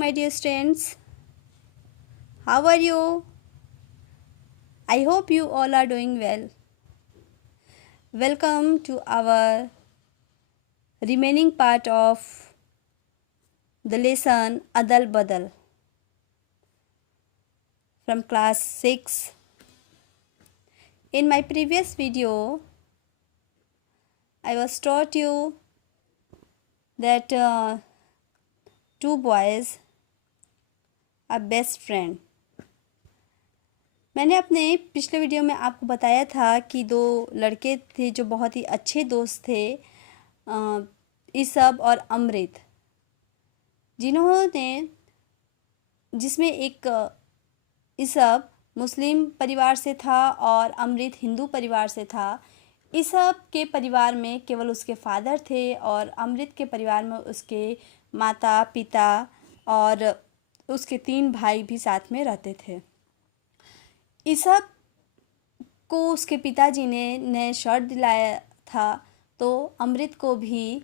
my dear students. How are you? I hope you all are doing well. Welcome to our remaining part of the lesson Adal Badal from class 6. In my previous video, I was taught you that two boys are best friend. मैंने अपने पिछले video में आपको बताया था कि दो लड़के थे जो बहुत ही अच्छे दोस्त थे, ईसब और अमृत, जिसमें एक ईसब मुस्लिम परिवार से था और अमृत हिंदू परिवार से था। ईसब के परिवार में केवल उसके फादर थे और अमृत के परिवार में उसके माता पिता और उसके 3 भाई भी साथ में रहते थे। ईसब को उसके पिताजी ने नए शर्ट दिलाया था, तो अमृत को भी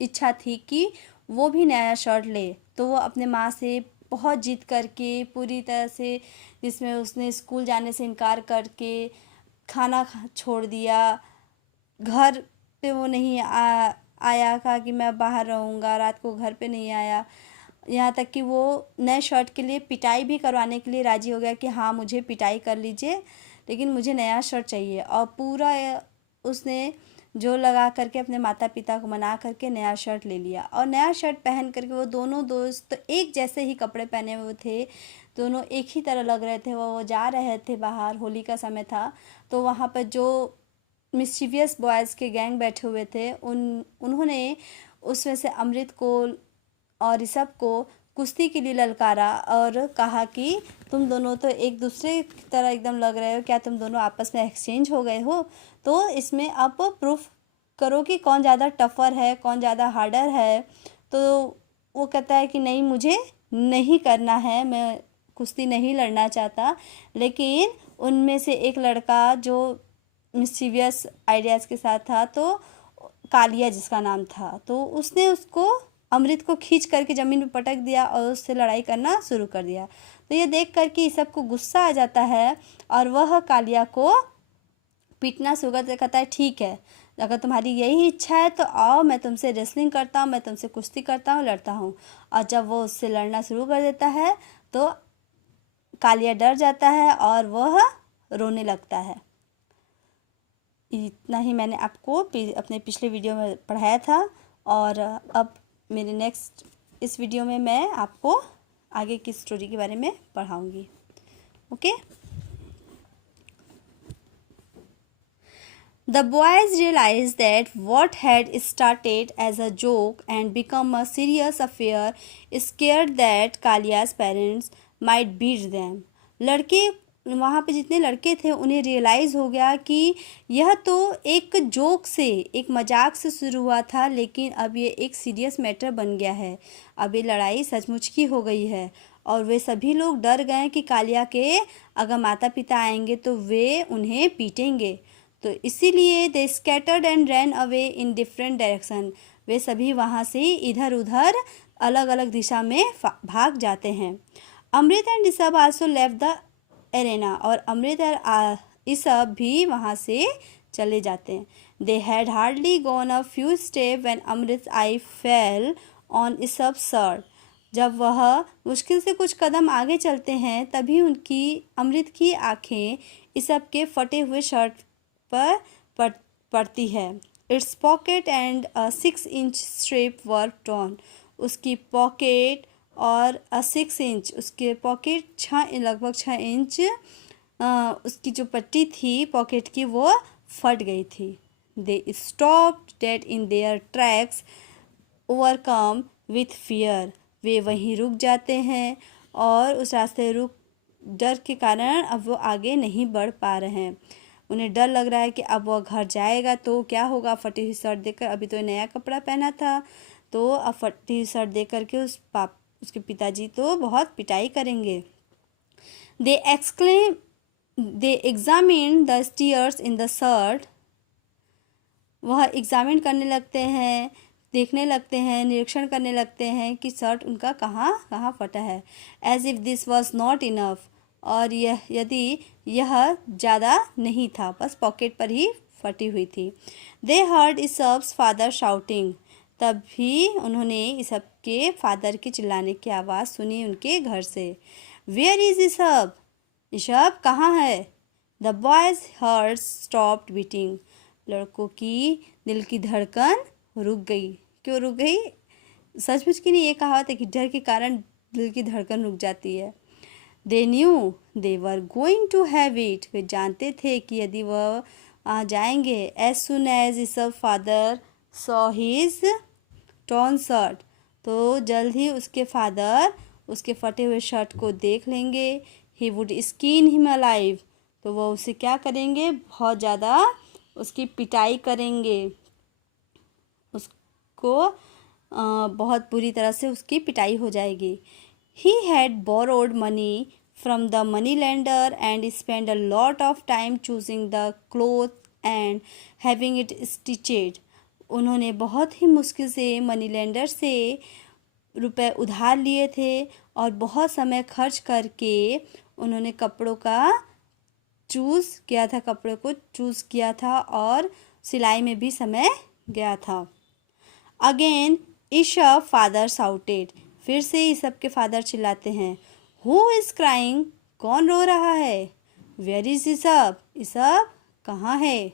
इच्छा थी कि वो भी नया शर्ट ले। तो वो अपने माँ से बहुत जिद करके पूरी तरह से, जिसमें उसने स्कूल जाने से इनकार करके खाना छोड़ दिया, घर पे वो नहीं आया, कहा कि मैं बाहर रहूँगा, रात को घर पे नहीं आया। यहाँ तक कि वो नए शर्ट के लिए पिटाई भी करवाने के लिए राज़ी हो गया कि हाँ मुझे पिटाई कर लीजिए, लेकिन मुझे नया शर्ट चाहिए। और पूरा उसने जो लगा करके अपने माता पिता को मना करके नया शर्ट ले लिया। और नया शर्ट पहन करके वो दोनों दोस्त एक जैसे ही कपड़े पहने हुए थे, दोनों एक ही तरह लग रहे थे। वो जा रहे थे बाहर, होली का समय था, तो वहाँ पर जो मिस्चीवियस बॉयज़ के गैंग बैठे हुए थे उन्होंने उसमें से अमृत को और ऋषभ को कुश्ती के लिए ललकारा और कहा कि तुम दोनों तो एक दूसरे की तरह एकदम लग रहे हो, क्या तुम दोनों आपस में एक्सचेंज हो गए हो? तो इसमें आप प्रूफ करो कि कौन ज़्यादा टफ़र है, कौन ज़्यादा हार्डर है। तो वो कहता है कि नहीं, मुझे नहीं करना है, मैं कुश्ती नहीं लड़ना चाहता। लेकिन उनमें से एक लड़का जो मिस्चीवियस आइडियाज़ के साथ था, तो कालिया जिसका नाम था, तो उसने उसको अमृत को खींच करके ज़मीन पर पटक दिया और उससे लड़ाई करना शुरू कर दिया। तो ये देख कर के सबको गुस्सा आ जाता है और वह कालिया को पीटना शुरू करता है। कहता है ठीक है, अगर तुम्हारी यही इच्छा है तो आओ, मैं तुमसे रेसलिंग करता हूँ, मैं तुमसे कुश्ती करता हूँ, लड़ता हूँ। और जब वो उससे लड़ना शुरू कर देता है तो कालिया डर जाता है और वह रोने लगता है। इतना ही मैंने आपको अपने पिछले वीडियो में पढ़ाया था, और अब मेरे नेक्स्ट इस वीडियो में मैं आपको आगे की स्टोरी के बारे में पढ़ाऊंगी। Okay. The boys realized that what had started as a joke and become a serious affair scared that Kalia's parents might beat them. लड़के वहाँ पे जितने लड़के थे उन्हें रियलाइज़ हो गया कि यह तो एक जोक से, एक मजाक से शुरू हुआ था, लेकिन अब ये एक सीरियस मैटर बन गया है। अब ये लड़ाई सचमुच की हो गई है और वे सभी लोग डर गए कि कालिया के अगर माता पिता आएंगे तो वे उन्हें पीटेंगे। तो इसीलिए they scattered and ran away in different direction. वे सभी वहाँ से इधर उधर अलग अलग दिशा में भाग जाते हैं। Amrit and Rishabh also left the arena, और अमृत और ईसब भी वहाँ से चले जाते हैं। They had hardly gone a few step when Amrit eye fell on Isab shirt. जब वह मुश्किल से कुछ कदम आगे चलते हैं तभी उनकी अमृत की आंखें ईसब के फटे हुए शर्ट पर पड़ती है। It's pocket and 6 inch strip were torn. उसकी पॉकेट और 6 इंच, उसके पॉकेट लगभग 6 इंच उसकी जो पट्टी थी पॉकेट की वो फट गई थी। They stopped dead in their tracks overcome with fear. वे वहीं रुक जाते हैं और उस रास्ते डर के कारण अब वो आगे नहीं बढ़ पा रहे हैं। उन्हें डर लग रहा है कि अब वो घर जाएगा तो क्या होगा। फटी हुई शर्ट देखकर, अभी तो नया कपड़ा पहना था, तो अब फटी हुई शर्ट देख करके उसके पिताजी तो बहुत पिटाई करेंगे। They examine the steers in the shirt. वह एग्जामिन करने लगते हैं देखने लगते हैं, निरीक्षण करने लगते हैं कि शर्ट उनका कहाँ कहाँ फटा है। As if this was not enough, और यह यदि यह ज़्यादा नहीं था, बस पॉकेट पर ही फटी हुई थी। दे हर्ड इसअप्स फादर शाउटिंग, तभी उन्होंने इसअप के फादर के चिल्लाने की आवाज़ सुनी उनके घर से। वेयर इज़ इसअप, इसअप कहाँ है? The boys heart stopped beating, लड़कों की दिल की धड़कन रुक गई। क्यों रुक गई? सचमुच की नहीं, ये कहावत है कि डर के कारण दिल की धड़कन रुक जाती है। They knew they were going to have it, वे जानते थे कि यदि वह आ जाएंगे। As soon as Isab father saw his torn shirt, तो जल्द ही उसके फादर उसके फटे हुए शर्ट को देख लेंगे। He would skin him alive, तो वह उसे क्या करेंगे? बहुत ज़्यादा उसकी पिटाई करेंगे, उसको बहुत बुरी तरह से उसकी पिटाई हो जाएगी। He had borrowed money from the money lender and spend a lot of time choosing the cloth and having it stitched, उन्होंने बहुत ही मुश्किल से मनी लेंडर से रुपए उधार लिए थे और बहुत समय खर्च करके उन्होंने कपड़ों को चूज़ किया था और सिलाई में भी समय गया था। अगेन ईशप फादर साउटेड, फिर से ईशप के फादर चिल्लाते हैं। हु इज़ क्राइंग, कौन रो रहा है? वेयर इज ईशप, ईशप कहाँ है?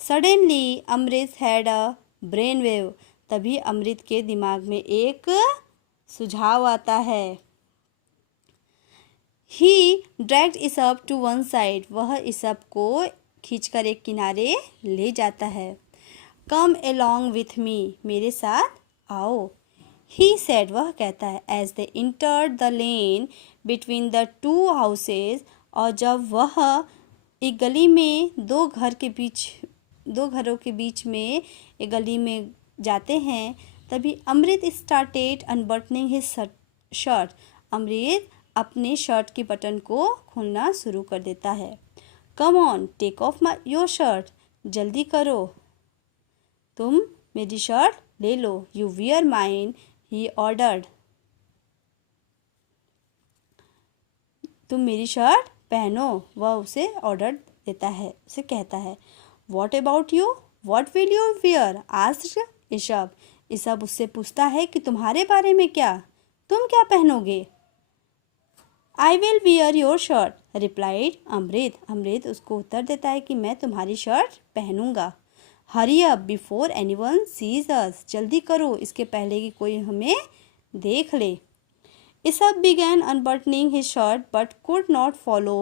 Suddenly Amrit had a brain wave, तभी अमृत के दिमाग में एक सुझाव आता है। He dragged Ishap to one side, वह ईशप को खींचकर एक किनारे ले जाता है। कम एलोंग विथ मी, मेरे साथ आओ। ही सेड, वह कहता है। As they entered the lane between the two houses, और जब वह एक गली में दो घरों के बीच में एक गली में जाते हैं, तभी अमृत स्टार्टेड अनबटनिंग हिज शर्ट, अमृत अपने शर्ट के बटन को खोलना शुरू कर देता है। Come on take off your shirt, जल्दी करो, तुम मेरी शर्ट ले लो। You wear mine, he ordered, तुम मेरी शर्ट पहनो, वह उसे ऑर्डर देता है, उसे कहता है। What about you, what will you wear, asked Isab, Isab उससे पूछता है कि तुम्हारे बारे में क्या, तुम क्या पहनोगे? I will wear your shirt, replied Amrit, Amrit उसको उत्तर देता है कि मैं तुम्हारी शर्ट पहनूंगा। Hurry up before anyone sees us, जल्दी करो इसके पहले कि कोई हमें देख ले। ईशप began unbuttoning his shirt but could not follow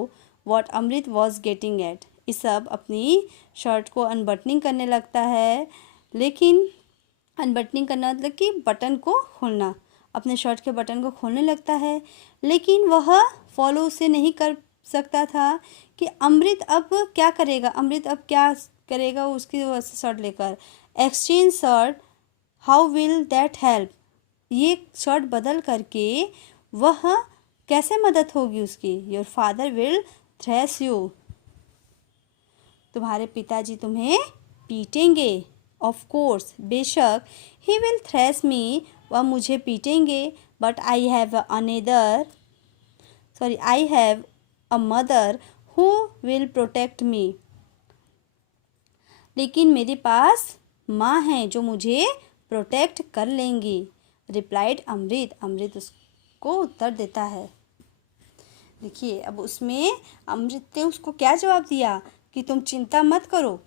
what Amrit was getting at. ईशप अपनी शर्ट को अनबटनिंग करने लगता है, लेकिन अनबटनिंग करना मतलब कि बटन को खोलना, अपने शर्ट के बटन को खोलने लगता है, लेकिन वह फॉलो उसे नहीं कर सकता था कि अमृत अब क्या करेगा, अमृत अब क्या करेगा उसकी वजह से शर्ट लेकर। Exchange shirt, how will that help, ये शर्ट बदल करके वह कैसे मदद होगी उसकी। योर फादर विल थ्रेस यू, तुम्हारे पिताजी तुम्हें पीटेंगे। ऑफ कोर्स, बेशक। ही विल थ्रेस मी, वह मुझे पीटेंगे। But I have a mother who will protect me, लेकिन मेरे पास माँ हैं जो मुझे प्रोटेक्ट कर लेंगी। रिप्लाइड अमृत, अमृत उसको उत्तर देता है। देखिए अब उसमें अमृत ने उसको क्या जवाब दिया कि तुम चिंता मत करो।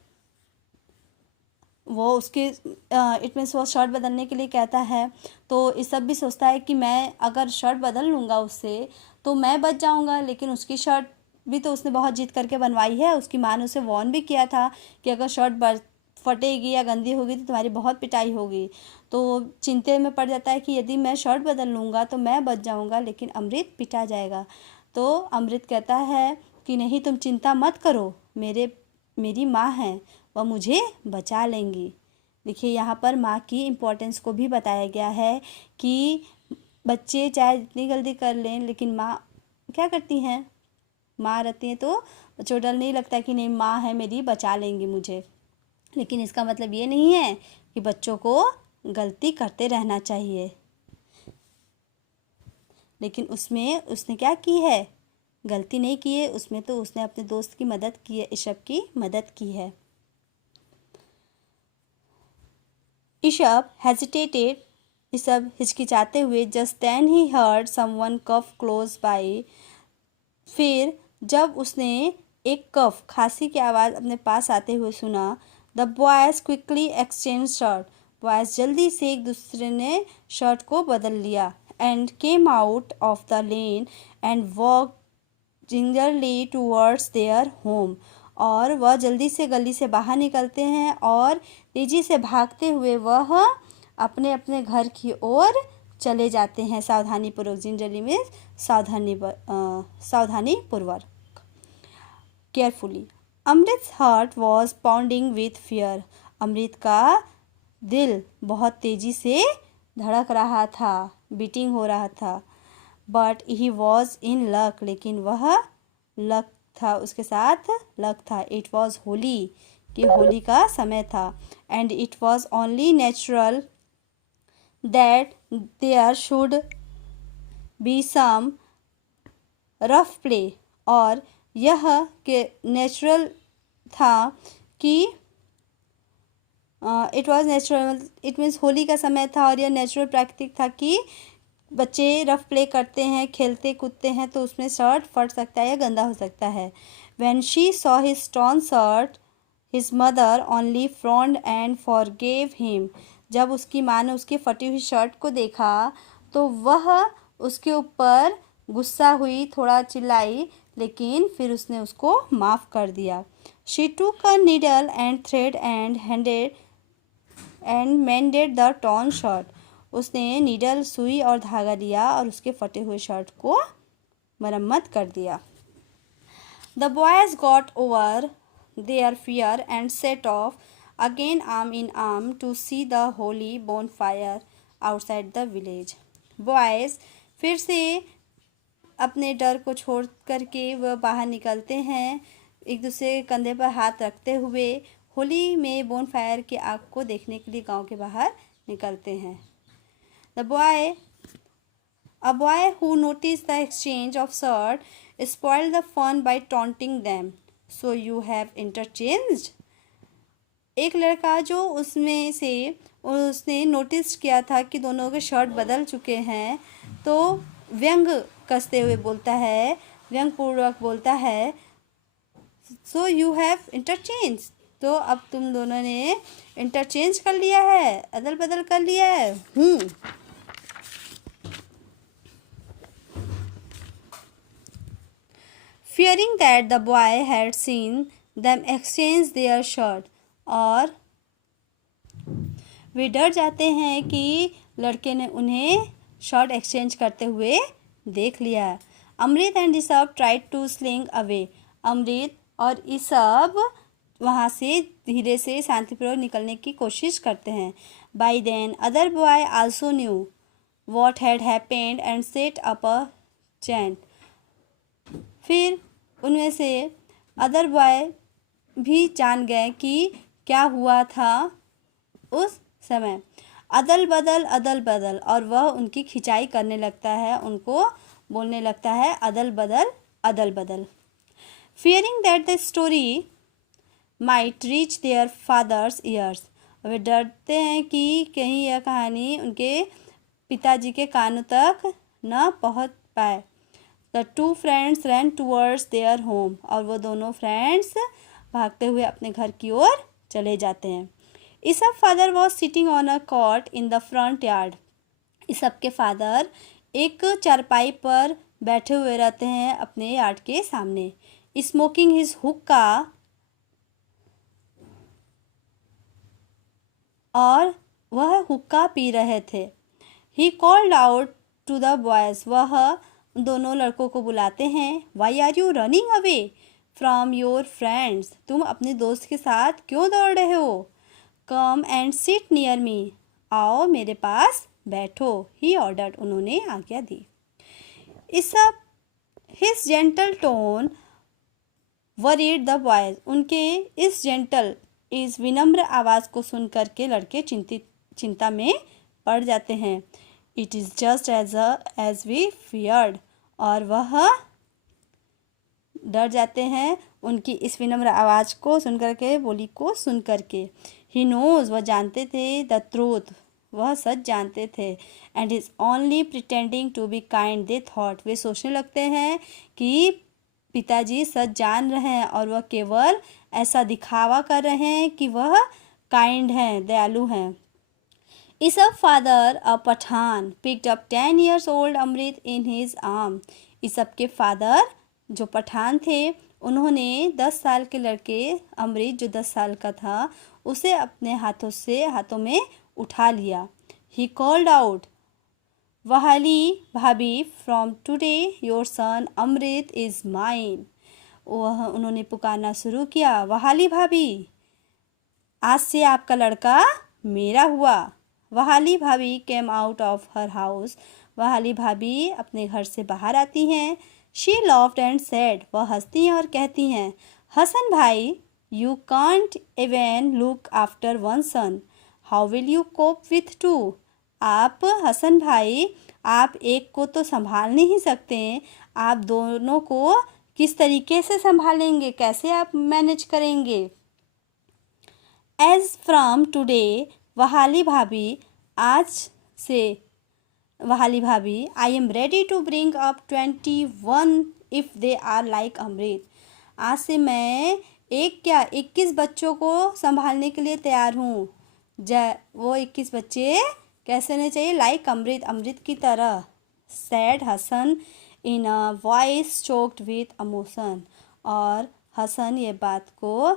वो उसके इट मीन्स वो शर्ट बदलने के लिए कहता है, तो इस सब भी सोचता है कि मैं अगर शर्ट बदल लूँगा उससे तो मैं बच जाऊँगा, लेकिन उसकी शर्ट भी तो उसने बहुत जीत करके बनवाई है। उसकी माँ ने उसे वार्न भी किया था कि अगर शर्ट फटेगी या गंदी होगी तो तुम्हारी बहुत पिटाई होगी। तो चिंता में पड़ जाता है कि यदि मैं शर्ट बदल लूँगा तो मैं बच जाऊँगा, लेकिन अमृत पिटा जाएगा। तो अमृत कहता है कि नहीं, तुम चिंता मत करो, मेरी माँ है, वह मुझे बचा लेंगी। देखिए यहाँ पर माँ की इम्पोर्टेंस को भी बताया गया है कि बच्चे चाहे जितनी गलती कर लें, लेकिन माँ क्या करती हैं, माँ रहती हैं तो बच्चों डर नहीं लगता कि नहीं माँ है मेरी, बचा लेंगी मुझे। लेकिन इसका मतलब ये नहीं है कि बच्चों को गलती करते रहना चाहिए। लेकिन उसमें उसने क्या की है, गलती नहीं की है उसमें, तो उसने अपने दोस्त की मदद की है, ईशप की मदद की है। ईशप हेजिटेटेड, ईशप हिचकिचाते हुए, just then he heard someone cough close by, फिर जब उसने एक कफ खांसी की आवाज़ अपने पास आते हुए सुना, the boys quickly exchange shirt, boys जल्दी से एक दूसरे ने शर्ट को बदल लिया, and came out of the lane and walk gingerly towards their home, और वह जल्दी से गली से बाहर निकलते हैं और तेजी से भागते हुए वह अपने अपने घर की ओर चले जाते हैं, सावधानी पूर्वक। जिंजरली में सावधानी पूर्वक, carefully. Amrit's heart was pounding with fear, Amrit का दिल बहुत तेजी से धड़क रहा था, बीटिंग हो रहा था। But he was in luck, लेकिन वह लक था, उसके साथ लक था। इट वॉज होली, कि होली का समय था। And it was only natural that there should be some rough play, और यह के नेचुरल था कि it was natural, it means Holi का समय था और यह नेचुरल प्राकृतिक था कि बच्चे रफ प्ले करते हैं, खेलते कूदते हैं, तो उसमें शर्ट फट सकता है या गंदा हो सकता है। When she saw his torn shirt, his mother only frowned and forgave him. जब उसकी माँ ने उसकी फटी हुई शर्ट को देखा तो वह उसके ऊपर गुस्सा हुई, थोड़ा चिल्लाई, लेकिन फिर उसने उसको माफ़ कर दिया। She took a needle and thread and mended the torn shirt. उसने नीडल, सुई और धागा लिया और उसके फटे हुए शर्ट को मरम्मत कर दिया। The boys got over their fear and set off again arm in arm to see the holy bonfire outside the village. Boys फिर से अपने डर को छोड़ करके वह बाहर निकलते हैं, एक दूसरे के कंधे पर हाथ रखते हुए होली में बोनफायर की आग को देखने के लिए गांव के बाहर निकलते हैं। A boy who noticed the exchange of shirt spoiled the fun by taunting them. So you have interchanged? एक लड़का जो उसमें से उसने नोटिस किया था कि दोनों के शर्ट बदल चुके हैं, तो व्यंग कसते हुए बोलता है, व्यंग पूर्वक बोलता है, सो यू हैव इंटरचेंज, तो अब तुम दोनों ने इंटरचेंज कर लिया है, अदल बदल कर लिया है। Fearing that the boy had seen them exchange their shirt, और वे डर जाते हैं कि लड़के ने उन्हें शर्ट एक्सचेंज करते हुए देख लिया। Amrit and Isab tried to sling away, Amrit और ईशप वहाँ से धीरे से शांतिपूर्वक निकलने की कोशिश करते हैं। By then other boy also knew what had happened and set up a chant, फिर उनमें से अदर बॉय भी जान गए कि क्या हुआ था उस समय। अदल बदल, और वह उनकी खिंचाई करने लगता है, उनको बोलने लगता है अदल बदल। Fearing that the story might reach their father's ears, वे डरते हैं कि कहीं यह कहानी उनके पिताजी के कानों तक न पहुंच पाए। The two friends rain towards their home, और वो दोनों फ्रेंड्स भागते हुए अपने घर की ओर चले जाते हैं। Isab father was sitting on a cot in the front yard, Isab के फादर एक चारपाई पर बैठे हुए रहते हैं अपने यार्ड के सामने। स्मोकिंग हिज हुक्का, और वह हुक्का पी रहे थे। He called out to the boys, वह दोनों लड़कों को बुलाते हैं। Why are you running away from your friends, तुम अपने दोस्त के साथ क्यों दौड़ रहे हो। Come and sit near me, आओ मेरे पास बैठो। ही ऑर्डर्ड, उन्होंने आज्ञा दी। Isab his gentle tone worried the boys, उनके इस जेंटल, इस विनम्र आवाज़ को सुन करके लड़के चिंतित चिंता में पड़ जाते हैं। It is just as we feared, और वह डर जाते हैं उनकी इस विनम्र आवाज़ को सुनकर के, बोली को सुन कर के। ही नोज, वह जानते थे, द ट्रूथ, वह सच जानते थे, and is only pretending to be kind, they thought, वे सोचने लगते हैं कि पिताजी सच जान रहे हैं और वह केवल ऐसा दिखावा कर रहे हैं कि वह काइंड हैं, दयालु हैं। Isab father, a Pathan, picked up 10 years old Amrit in his arm. Isab के फादर जो पठान थे, उन्होंने 10 साल के लड़के अमृत, जो 10 साल का था, उसे अपने हाथों में उठा लिया। ही कॉल्ड आउट, वहाली bhabhi, from today your son Amrit is mine. उन्होंने पुकारना शुरू किया, वहाली भाभी, आज से आपका लड़का मेरा हुआ। Vahali Bhabhi came out of her house, Vahali Bhabhi अपने घर से बाहर आती हैं। शी लॉफ्ड एंड सेड, वह हंसती हैं और कहती हैं, Hasan bhai, you can't even look after one son, how will you cope with two. आप हसन भाई, आप एक को तो संभाल नहीं सकते, आप दोनों को किस तरीके से संभालेंगे, कैसे आप मैनेज करेंगे। एज फ्रॉम टुडे, वहाली भाभी, आज से Vahali Bhabhi, I am ready to bring up 21 if they are like Amrit. आज से मैं 21 बच्चों को संभालने के लिए तैयार हूँ। वो 21 बच्चे कैसे होने चाहिए, लाइक अमृत, अमृत की तरह। Said Hasan in a voice choked with emotion, और हसन ये बात को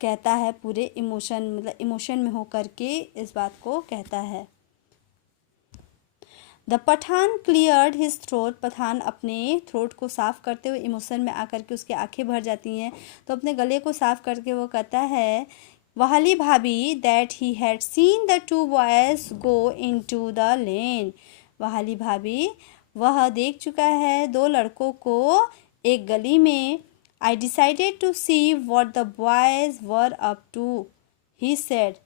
कहता है पूरे इमोशन, मतलब इमोशन में होकर के इस बात को कहता है। The Pathan cleared his throat, Pathan अपने थ्रोट को साफ करते हुए, इमोशन में आकर के उसकी आंखें भर जाती हैं, तो अपने गले को साफ करके वो कहता है, Vahali Bhabhi, that he had seen the 2 boys go into the lane. Vahali Bhabhi, वह देख चुका है 2 लड़कों को एक गली में। I decided to see what the boys were up to, he said.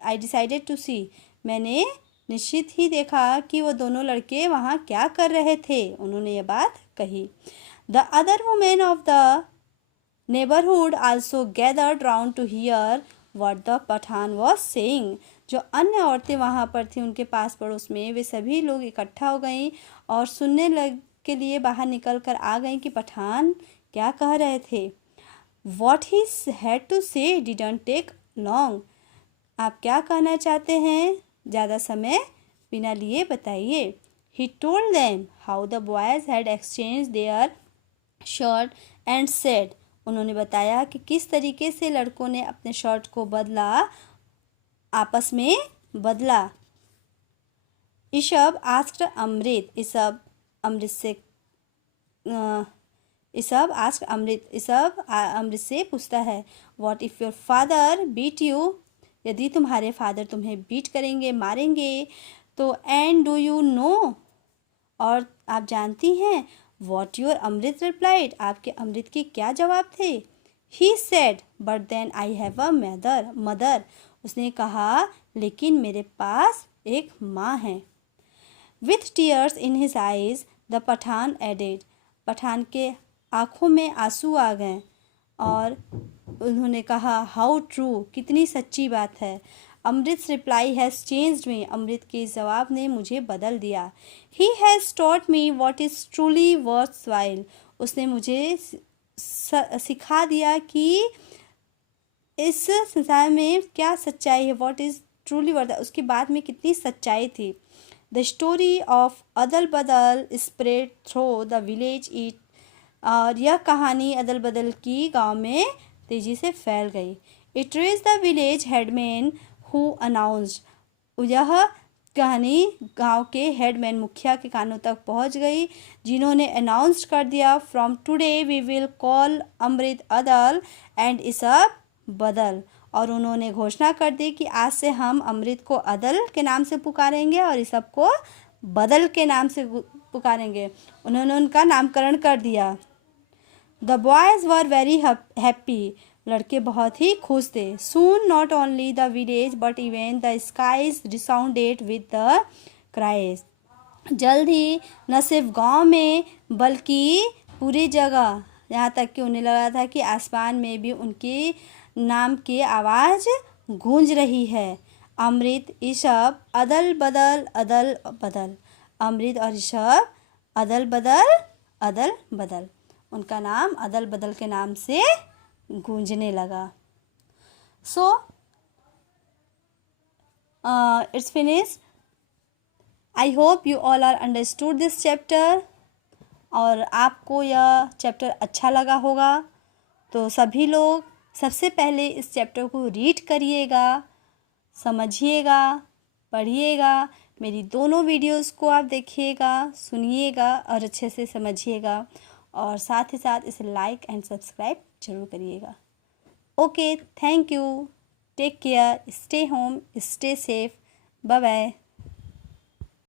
I decided to see, मैंने निश्चित ही देखा कि वो दोनों लड़के वहाँ क्या कर रहे थे, उन्होंने ये बात कही। The other women of the neighborhood also gathered round to hear what the Pathan was saying. जो अन्य औरतें वहाँ पर थी उनके पास पड़ोस में, वे सभी लोग इकट्ठा हो गईं और सुनने के लिए बाहर निकल कर आ गई कि पठान क्या कह रहे थे। What he had to say didn't take long. आप क्या कहना चाहते हैं, ज़्यादा समय बिना लिए बताइए। He told them how the boys had exchanged their shirt and said, उन्होंने बताया कि किस तरीके से लड़कों ने अपने शर्ट को आपस में बदला। इसअब आस्क्ड अमृत, इसअब अमृत से पूछता है, what if your father beat you, यदि तुम्हारे फादर तुम्हें बीट करेंगे, मारेंगे तो, एंड डू यू नो, और आप जानती हैं, व्हाट योर अमृत रिप्लाइड, आपके अमृत के क्या जवाब थे। He said, but then I have a mother, उसने कहा लेकिन मेरे पास एक माँ है। With tears in his eyes, the Pathan added, Pathan के आँखों में आंसू आ गए और उन्होंने कहा, हाउ ट्रू, कितनी सच्ची बात है। Amrit reply has changed me, Amrit के जवाब ने मुझे बदल दिया। He has taught me what is truly worthwhile, उसने मुझे सिखा दिया कि इस संसार में क्या सच्चाई है, व्हाट इज़ ट्रूली वर्थ, उसकी बात में कितनी सच्चाई थी। द स्टोरी ऑफ अदल बदल spread through the village it, और यह कहानी अदल बदल की गांव में तेज़ी से फैल गई। It reach the village headman who announced, यह कहानी गांव के हेडमैन, मुखिया के कानों तक पहुंच गई, जिन्होंने अनाउंस कर दिया, from today we will call Amrit Adal and इसअब बदल, और उन्होंने घोषणा कर दी कि आज से हम अमृत को अदल के नाम से पुकारेंगे और इसअब को बदल के नाम से पुकारेंगे। उन्होंने उनका नामकरण कर दिया। The boys were very happy, लड़के बहुत ही खुश थे। Soon not only the village but even the skies resounded with the cries. जल्द ही न सिर्फ गांव में बल्कि पूरी जगह, यहाँ तक कि उन्हें लगा था कि आसमान में भी उनके नाम की आवाज़ गूंज रही है। अमृत ऋषभ अदल बदल अदल बदल, अमृत और ऋषभ अदल बदल, उनका नाम अदल बदल के नाम से गूंजने लगा। So it's finish. I hope you all are understood this chapter. और आपको यह चैप्टर अच्छा लगा होगा तो सभी लोग सबसे पहले इस चैप्टर को रीड करिएगा, समझिएगा, पढ़िएगा। मेरी दोनों वीडियोस को आप देखिएगा, सुनिएगा और अच्छे से समझिएगा, और साथ ही साथ इसे लाइक एंड सब्सक्राइब जरूर करिएगा। Okay, thank you, take care, stay home, stay safe, bye bye.